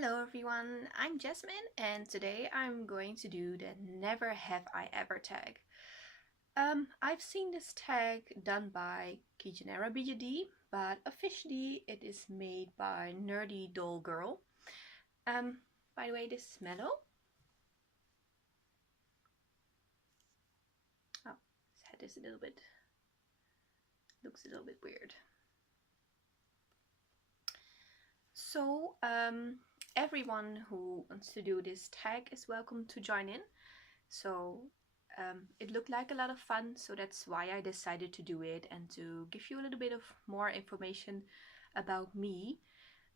Hello everyone, I'm Jasmine and today I'm going to do the Never Have I Ever tag. I've seen this tag done by Kyanara BJD, but officially it is made by Nerdydollgirl. By the way, this is Mellow. Oh, his head is looks a little bit weird. So, everyone who wants to do this tag is welcome to join in. So it looked like a lot of fun, so that's why I decided to do it and to give you a little bit of more information about me,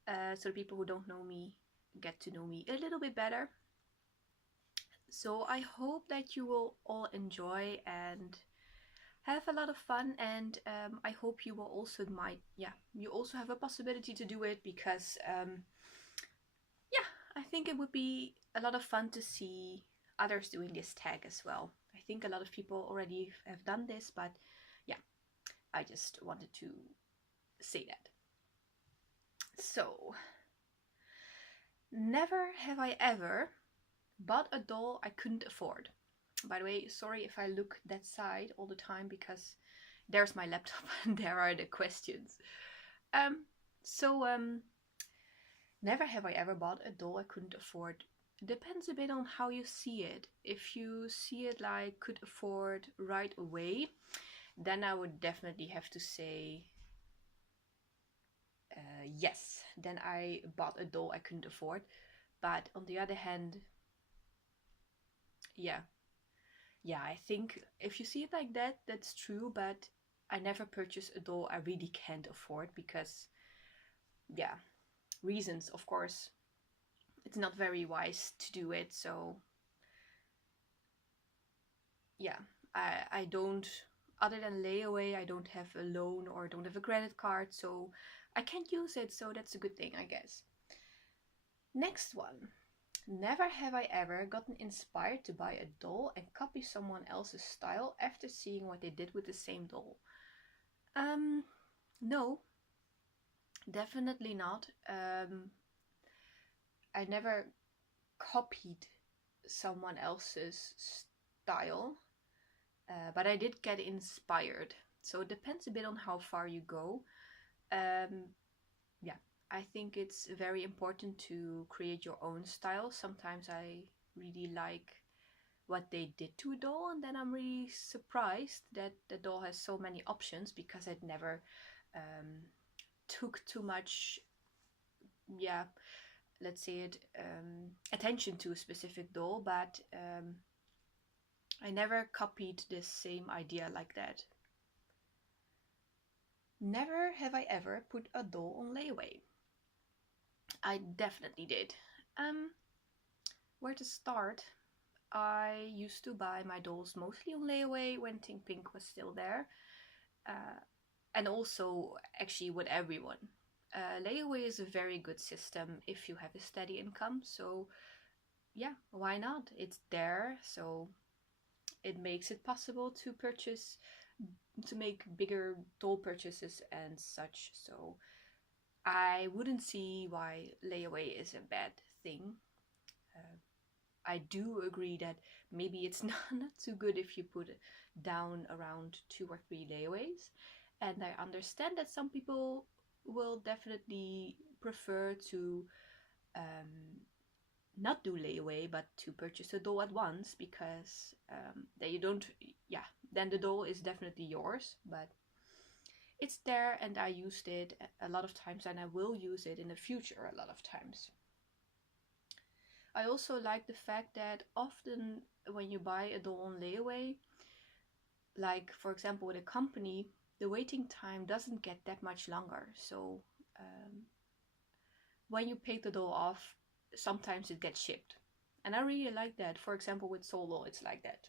so the people who don't know me get to know me a little bit better. So I hope that you will all enjoy and have a lot of fun, and I hope you will also you also have a possibility to do it because I think it would be a lot of fun to see others doing this tag as well. I think a lot of people already have done this, but yeah, I just wanted to say that. So, never have I ever bought a doll I couldn't afford. By the way, sorry if I look that side all the time because there's my laptop and there are the questions. Never have I ever bought a doll I couldn't afford. Depends a bit on how you see it. If you see it like could afford right away, then I would definitely have to say yes. Then I bought a doll I couldn't afford. But on the other hand, yeah, I think if you see it like that, that's true. But I never purchased a doll I really can't afford because, yeah, reasons, of course. It's not very wise to do it, so yeah, I don't, other than layaway, I don't have a loan or don't have a credit card, so I can't use it, so that's a good thing, I guess. Next one. Never have I ever gotten inspired to buy a doll and copy someone else's style after seeing what they did with the same doll. No, definitely not. I never copied someone else's style. But I did get inspired. So it depends a bit on how far you go. Yeah, I think it's very important to create your own style. Sometimes I really like what they did to a doll, and then I'm really surprised that the doll has so many options because I'd never took too much, yeah, let's say it, attention to a specific doll, but I never copied the same idea like that. Never have I ever put a doll on layaway. I definitely did. Where to start? I used to buy my dolls mostly on layaway when Think Pink was still there. And also actually with everyone. Layaway is a very good system if you have a steady income. So yeah, why not? It's there, so it makes it possible to make bigger doll purchases and such. So I wouldn't see why layaway is a bad thing. I do agree that maybe it's not too good if you put down around 2 or 3 layaways. And I understand that some people will definitely prefer to not do layaway but to purchase a doll at once because then you don't, yeah, then the doll is definitely yours. But it's there and I used it a lot of times and I will use it in the future a lot of times. I also like the fact that often when you buy a doll on layaway, like for example with a company, the waiting time doesn't get that much longer. So when you pay the doll off, sometimes it gets shipped. And I really like that. For example, with Solo, it's like that.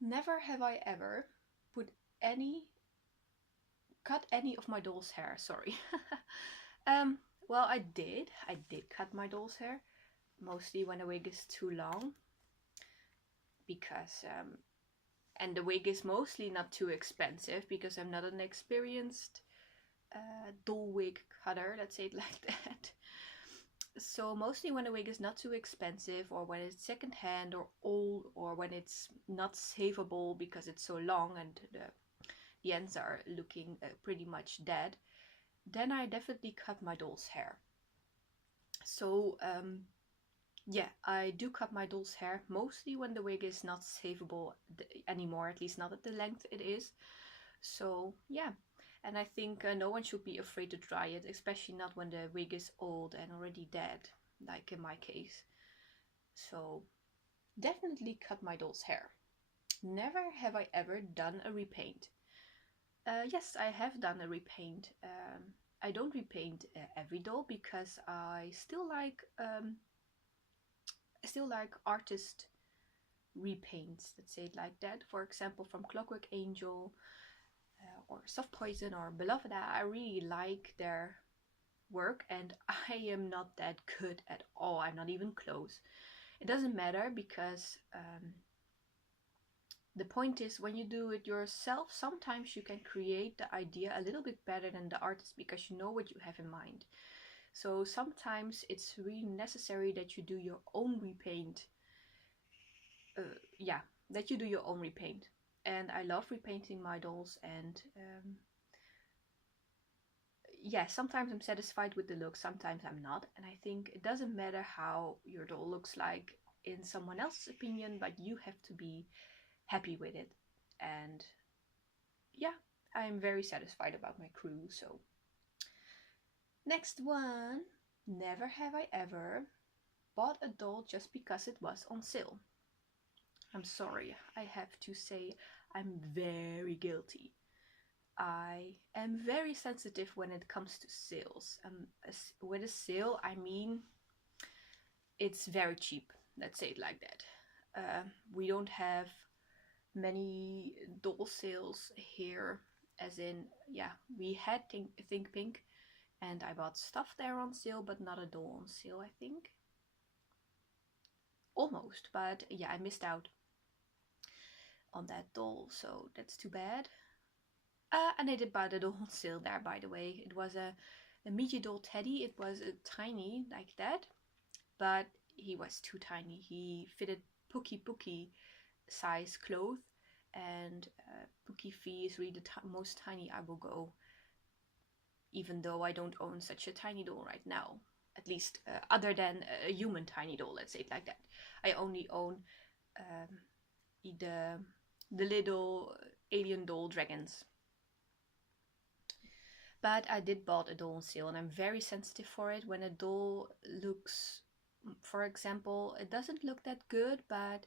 Never have I ever cut any of my doll's hair, sorry. Well, I did cut my doll's hair, mostly when the wig is too long, because and the wig is mostly not too expensive because I'm not an experienced doll wig cutter, let's say it like that. So mostly when a wig is not too expensive, or when it's secondhand or old, or when it's not savable because it's so long and the ends are looking pretty much dead, then I definitely cut my doll's hair. So yeah, I do cut my doll's hair mostly when the wig is not savable anymore, at least not at the length it is. So yeah, and I think no one should be afraid to try it, especially not when the wig is old and already dead, like in my case. So definitely cut my doll's hair. Never have I ever done a repaint. Yes, I have done a repaint. I don't repaint every doll because I still like artist repaints, let's say it like that. For example, from Clockwork Angel, or Soft Poison, or Beloved. I really like their work, and I am not that good at all. I'm not even close. It doesn't matter because the point is, when you do it yourself, sometimes you can create the idea a little bit better than the artist because you know what you have in mind. So sometimes it's really necessary that you do your own repaint. Yeah, that you do your own repaint. And I love repainting my dolls, and yeah, sometimes I'm satisfied with the look, sometimes I'm not. And I think it doesn't matter how your doll looks like in someone else's opinion, but you have to be happy with it. And yeah, I'm very satisfied about my crew. So next one. Never have I ever bought a doll just because it was on sale. I'm sorry, I have to say I'm very guilty. I am very sensitive when it comes to sales. With a sale, I mean it's very cheap. Let's say it like that. We don't have many doll sales here, as in, yeah, we had Think Pink, and I bought stuff there on sale, but not a doll on sale, I think. Almost, but yeah, I missed out on that doll, so that's too bad. And I did buy the doll on sale there, by the way. It was a Meiji doll teddy. It was tiny, like that, but he was too tiny. He fitted Pookie size clothes, and Pookie Fee is really the most tiny I will go, even though I don't own such a tiny doll right now. At least other than a human tiny doll, let's say it like that. I only own the little alien doll dragons. But I did bought a doll on sale, and I'm very sensitive for it. When a doll looks, for example, it doesn't look that good, but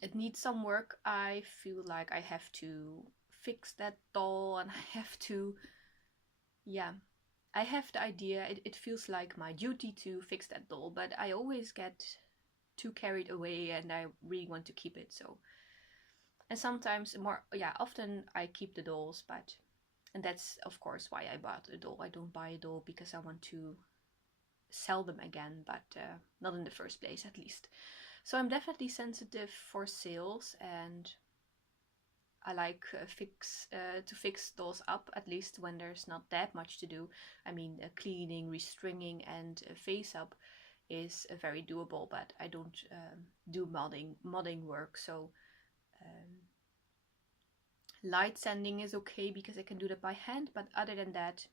it needs some work, I feel like I have to fix that doll, and I have to, yeah, I have the idea, it feels like my duty to fix that doll, but I always get too carried away and I really want to keep it. So, and sometimes often I keep the dolls, and that's of course why I bought a doll. I don't buy a doll because I want to sell them again, but not in the first place, at least. So I'm definitely sensitive for sales, and I like to fix dolls up, at least when there's not that much to do. I mean, cleaning, restringing, and face up is very doable, but I don't do modding work. So light sanding is okay because I can do that by hand, but other than that,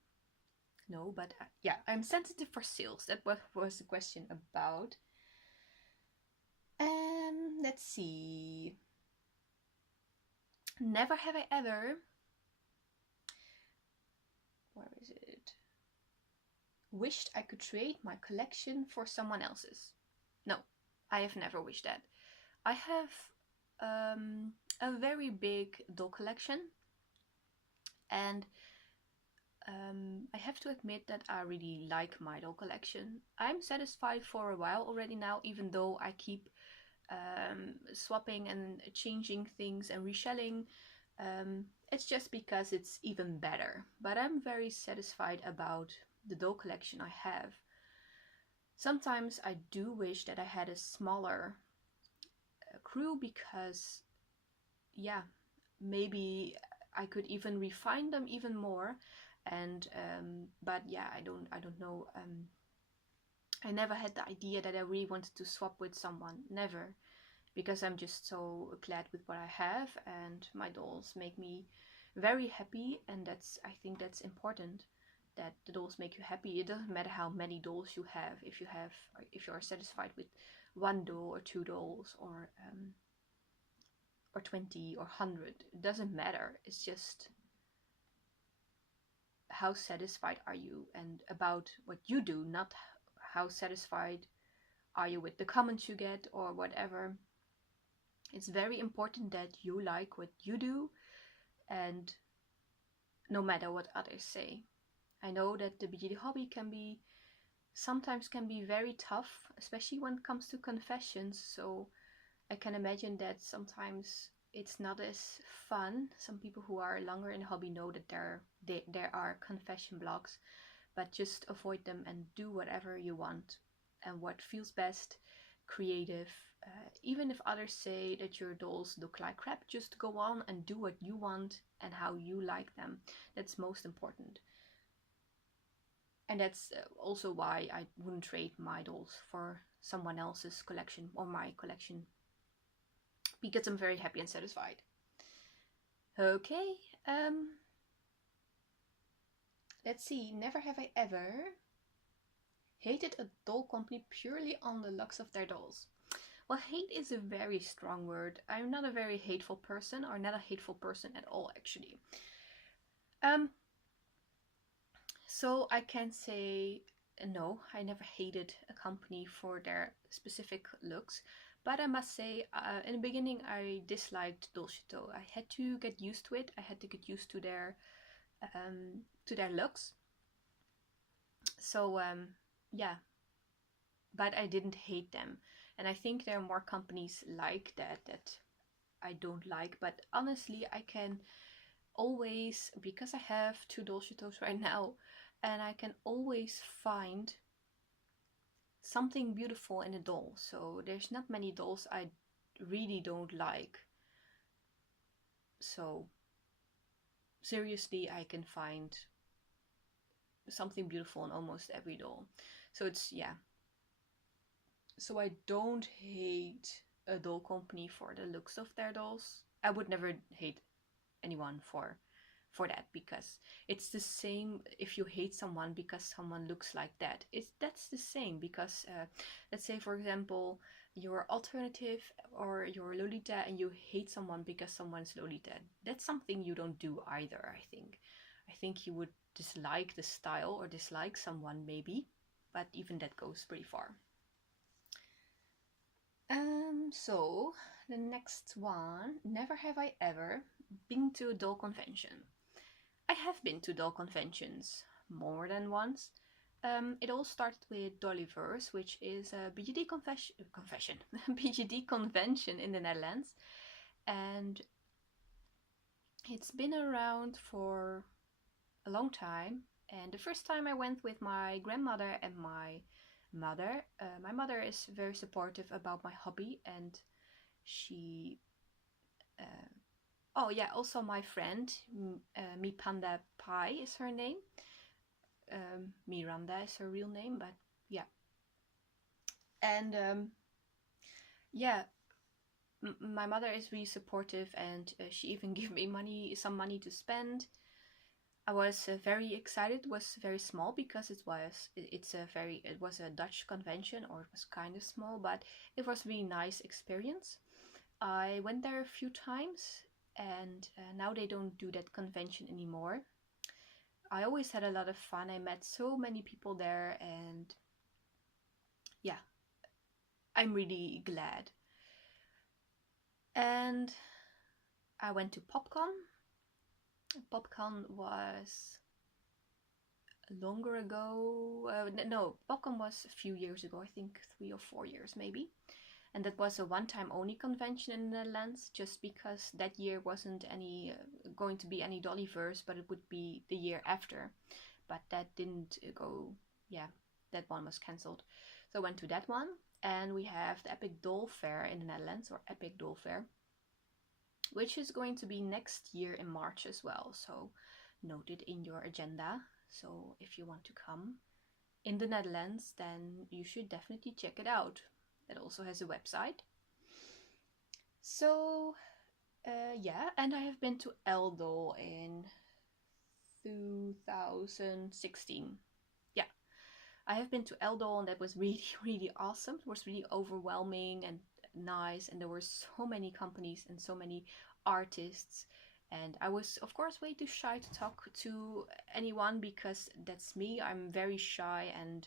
no. But yeah, I'm sensitive for sales. That was the question about. Let's see. Never have I ever. Where is it? Wished I could trade my collection for someone else's. No, I have never wished that. I have a very big doll collection, and I have to admit that I really like my doll collection. I'm satisfied for a while already now, even though I keep swapping and changing things and reshelling. It's just because it's even better. But I'm very satisfied about the doll collection I have. Sometimes I do wish that I had a smaller crew because, yeah, maybe I could even refine them even more. And but yeah, I don't know. I never had the idea that I really wanted to swap with someone. Never. Because I'm just so glad with what I have, and my dolls make me very happy, and I think that's important, that the dolls make you happy. It doesn't matter how many dolls you have. If you are satisfied with one doll or two dolls or 20 or 100, it doesn't matter. It's just how satisfied are you and about what you do, not how satisfied are you with the comments you get or whatever. It's very important that you like what you do, and no matter what others say. I know that the beauty hobby sometimes can be very tough, especially when it comes to confessions. So I can imagine that sometimes it's not as fun. Some people who are longer in the hobby know that there are confession blogs, but just avoid them and do whatever you want and what feels best, creative. Even if others say that your dolls look like crap, just go on and do what you want and how you like them. That's most important. And that's also why I wouldn't trade my dolls for someone else's collection or my collection, because I'm very happy and satisfied. Okay, let's see. Never have I ever hated a doll company purely on the looks of their dolls. Well, hate is a very strong word. I'm not a very hateful person, or not a hateful person at all, actually. So I can say no, I never hated a company for their specific looks. But I must say, in the beginning, I disliked Dolcetto. I had to get used to it. I had to get used to their looks. So yeah, but I didn't hate them. And I think there are more companies like that I don't like. But honestly, I can always, because I have 2 Dolcettos right now, and I can always find something beautiful in a doll. So there's not many dolls I really don't like. So seriously, I can find something beautiful in almost every doll. So it's, yeah. So I don't hate a doll company for the looks of their dolls. I would never hate anyone for that, because it's the same if you hate someone because someone looks like that. That's the same, because let's say, for example, you're alternative or you're Lolita and you hate someone because someone's Lolita. That's something you don't do either, I think. I think you would dislike the style or dislike someone maybe, but even that goes pretty far. So the next one, never have I ever been to a doll convention. I have been to doll conventions more than once. It all started with Dollyverse, which is a BGD BGD convention in the Netherlands, and it's been around for a long time. And the first time I went with my grandmother and my mother. My mother is very supportive about my hobby, and she oh yeah, also my friend, Mi Panda Pie is her name. Miranda is her real name, but yeah. And yeah, my mother is really supportive, and she even gave me some money to spend. I was very excited. It was very small because it was a Dutch convention, or it was kind of small, but it was a really nice experience. I went there a few times, and now they don't do that convention anymore. I always had a lot of fun. I met so many people there, and yeah, I'm really glad. And I went to PopCon. PopCon was longer ago. No, PopCon was a few years ago, I think 3 or 4 years maybe. And that was a one-time only convention in the Netherlands, just because that year wasn't going to be any Dollyverse, but it would be the year after. But that didn't go, yeah, that one was cancelled. So I went to that one, and we have the Epic Doll Fair in the Netherlands, or Epic Doll Fair. which is going to be next year in March as well. So note it in your agenda. So if you want to come in the Netherlands, then you should definitely check it out. It also has a website. So yeah, and I have been to Eldo in 2016. Yeah, I have been to Eldo, and that was really, really awesome. It was really overwhelming and nice, and there were so many companies and so many artists. And I was, of course, way too shy to talk to anyone because that's me. I'm very shy and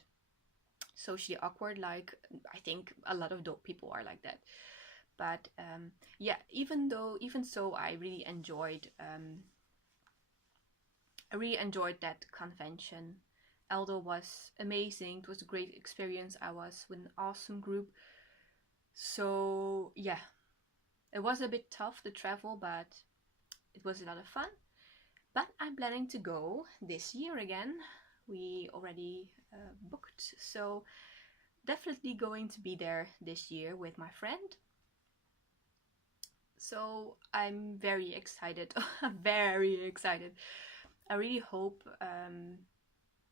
socially awkward. Like, I think a lot of dope people are like that. But yeah, even so, I really enjoyed that convention. Eldo was amazing. It was a great experience. I was with an awesome group. So yeah, it was a bit tough to travel, but it was a lot of fun. But I'm planning to go this year again. We already booked, so definitely going to be there this year with my friend. So I'm very excited. Very excited. I really hope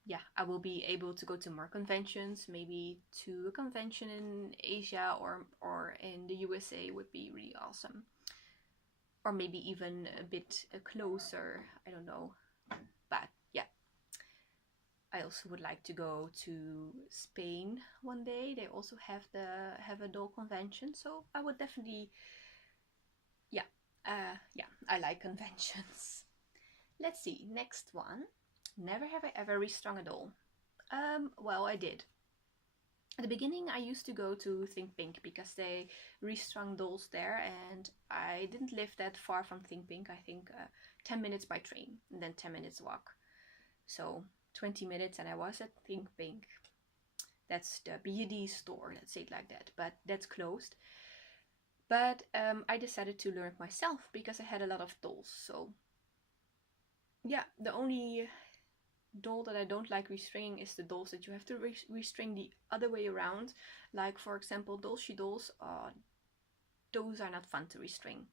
yeah, I will be able to go to more conventions. Maybe to a convention in Asia or in the USA would be really awesome. Or maybe even a bit closer. I don't know. But yeah, I also would like to go to Spain one day. They also have a doll convention, so I would definitely, yeah, yeah, I like conventions. Let's see, next one. Never have I ever restrung a doll. Well, I did. At the beginning, I used to go to Think Pink because they restrung dolls there, and I didn't live that far from Think Pink. I think 10 minutes by train and then 10 minutes walk. So 20 minutes, and I was at Think Pink. That's the BD store, let's say it like that, but that's closed. But I decided to learn myself because I had a lot of dolls. So yeah, the only doll that I don't like restringing is the dolls that you have to restring the other way around. Like, for example, Dolce dolls. Those are not fun to restring.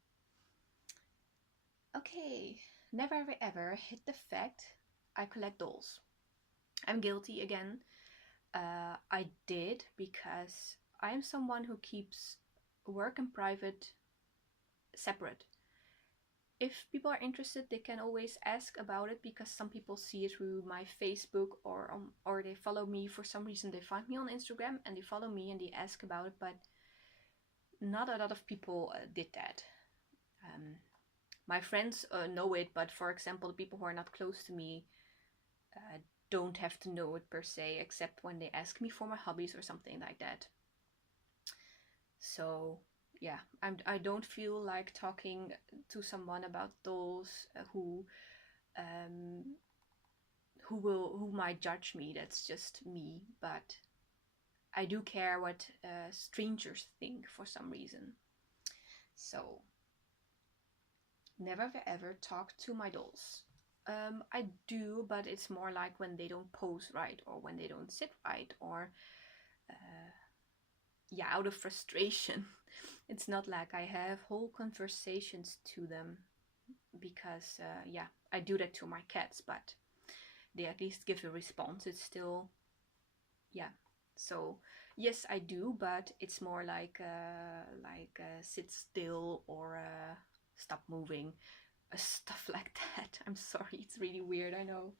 Okay, never ever hit the fact I collect dolls. I'm guilty again. I did because I'm someone who keeps work and private separate. If people are interested, they can always ask about it because some people see it through my Facebook or they follow me for some reason. They find me on Instagram and they follow me and they ask about it, but not a lot of people did that. My friends know it, but for example, the people who are not close to me don't have to know it per se, except when they ask me for my hobbies or something like that. So yeah, I don't feel like talking to someone about dolls who might judge me. That's just me. But I do care what strangers think for some reason. So never ever talk to my dolls. I do, but it's more like when they don't pose right or when they don't sit right or yeah, out of frustration. It's not like I have whole conversations to them because yeah, I do that to my cats, but they at least give a response. It's still, yeah. So yes, I do, but it's more like sit still or stop moving, stuff like that. I'm sorry, it's really weird, I know.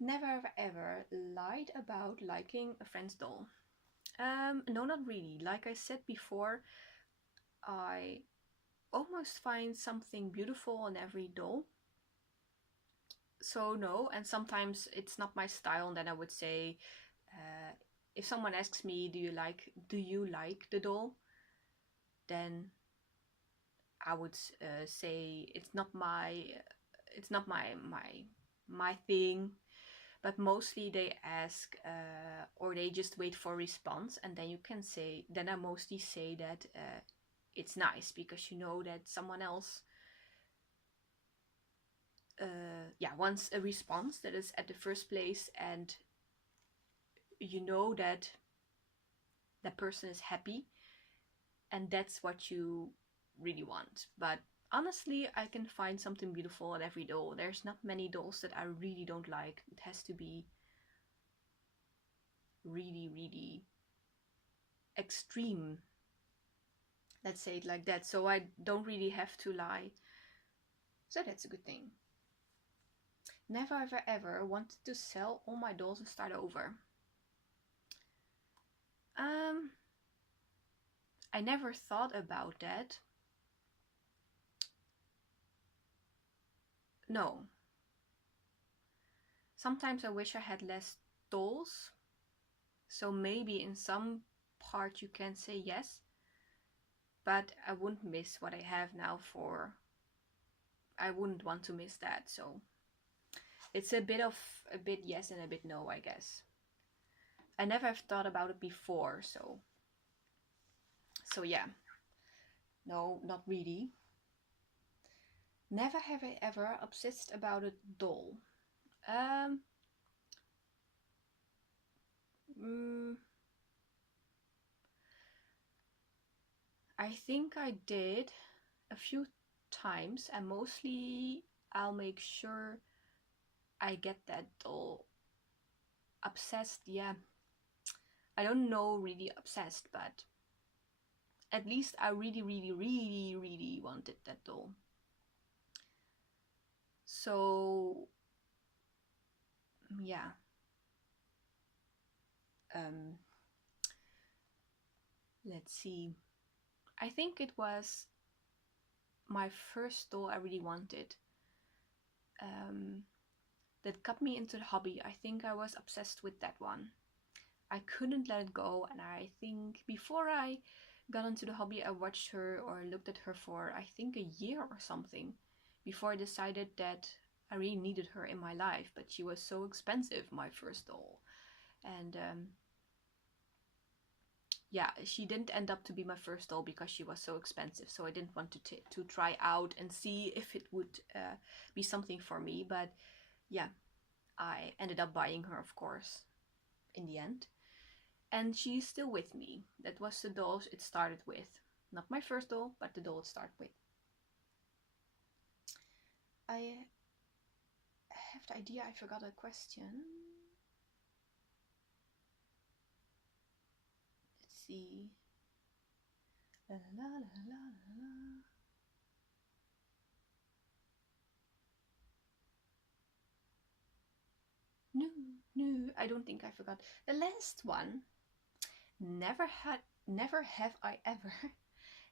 Never ever lied about liking a friend's doll. No, not really. Like I said before, I almost find something beautiful in every doll. So no, and sometimes it's not my style, and then I would say, if someone asks me, do you like the doll? Then I would say it's not my thing. But mostly they ask or they just wait for a response, and then you can say. Then I mostly say that it's nice because you know that someone else yeah, wants a response that is at the first place, and you know that that person is happy, and that's what you really want. But honestly, I can find something beautiful in every doll. There's not many dolls that I really don't like. It has to be really, really extreme. Let's say it like that. So I don't really have to lie. So that's a good thing. Never ever ever wanted to sell all my dolls and start over. I never thought about that. No. Sometimes I wish I had less dolls. So maybe in some part you can say yes. But I wouldn't miss what I have now for... I wouldn't want to miss that, so... It's a bit yes and a bit no, I guess. I never have thought about it before, so... So yeah. No, not really. Never have I ever obsessed about a doll. I think I did a few times, and mostly I'll make sure I get that doll. Obsessed, yeah. I don't know really obsessed, but at least I really, really, really, really wanted that doll. So, yeah. Let's see. I think it was my first doll I really wanted. That got me into the hobby. I think I was obsessed with that one. I couldn't let it go, and I think before I got into the hobby, I watched her or looked at her for I think a year or something before I decided that I really needed her in my life. But she was so expensive, my first doll, and yeah, she didn't end up to be my first doll because she was so expensive. So I didn't want to try out and see if it would be something for me. But yeah, I ended up buying her, of course, in the end. And she's still with me. That was the doll it started with. Not my first doll, but the doll it started with. I have the idea I forgot a question. Let's see. La la la la la la. No, I don't think I forgot. The last one. Never have I ever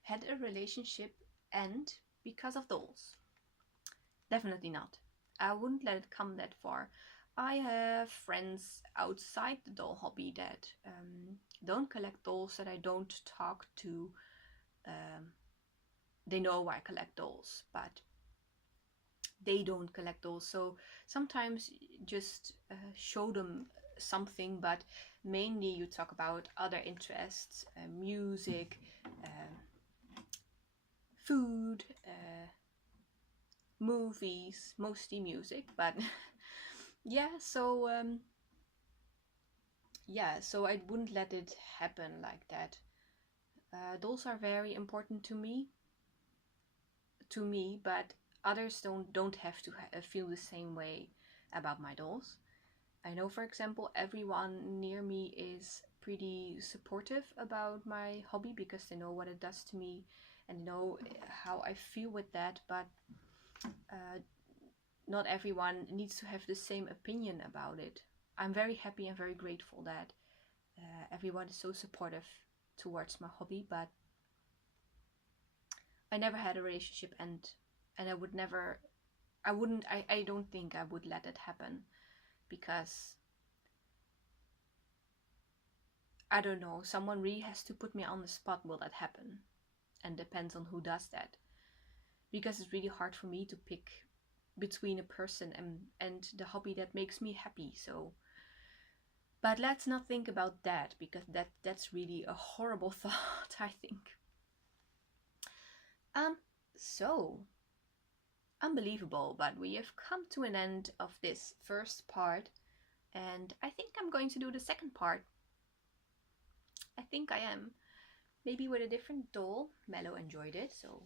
had a relationship end because of dolls. Definitely not. I wouldn't let it come that far. I have friends outside the doll hobby that don't collect dolls, that I don't talk to. They know I collect dolls, but they don't collect dolls. So sometimes just show them something, but mainly you talk about other interests, music, food, movies, mostly music, but yeah, so so I wouldn't let it happen like that. Dolls are very important to me, but others don't have to feel the same way about my dolls. I know, for example, everyone near me is pretty supportive about my hobby because they know what it does to me and know how I feel with that, but not everyone needs to have the same opinion about it. I'm very happy and very grateful that everyone is so supportive towards my hobby, but I never had a relationship end, and I don't think I would let it happen, because I don't know, someone really has to put me on the spot. Will that happen? And depends on who does that, because it's really hard for me to pick between a person and the hobby that makes me happy. So, but let's not think about that, because that's really a horrible thought, I think. So unbelievable, but we have come to an end of this first part, and I think I'm going to do the second part. I think I am. Maybe with a different doll. Mello enjoyed it, so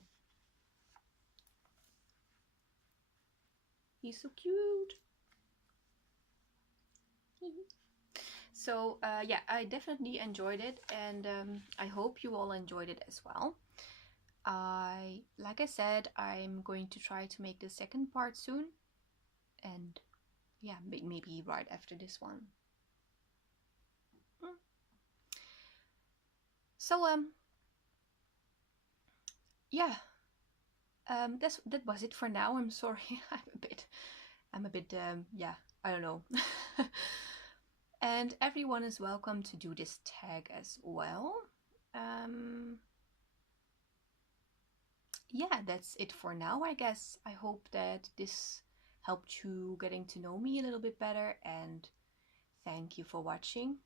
He's so cute. So yeah, I definitely enjoyed it, and I hope you all enjoyed it as well. Like I said, I'm going to try to make the second part soon, and yeah, maybe right after this one. So yeah, that was it for now. I'm sorry, I'm a bit yeah, I don't know. And everyone is welcome to do this tag as well. Yeah, that's it for now, I guess. I hope that this helped you getting to know me a little bit better, and thank you for watching.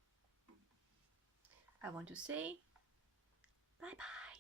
I want to say bye bye.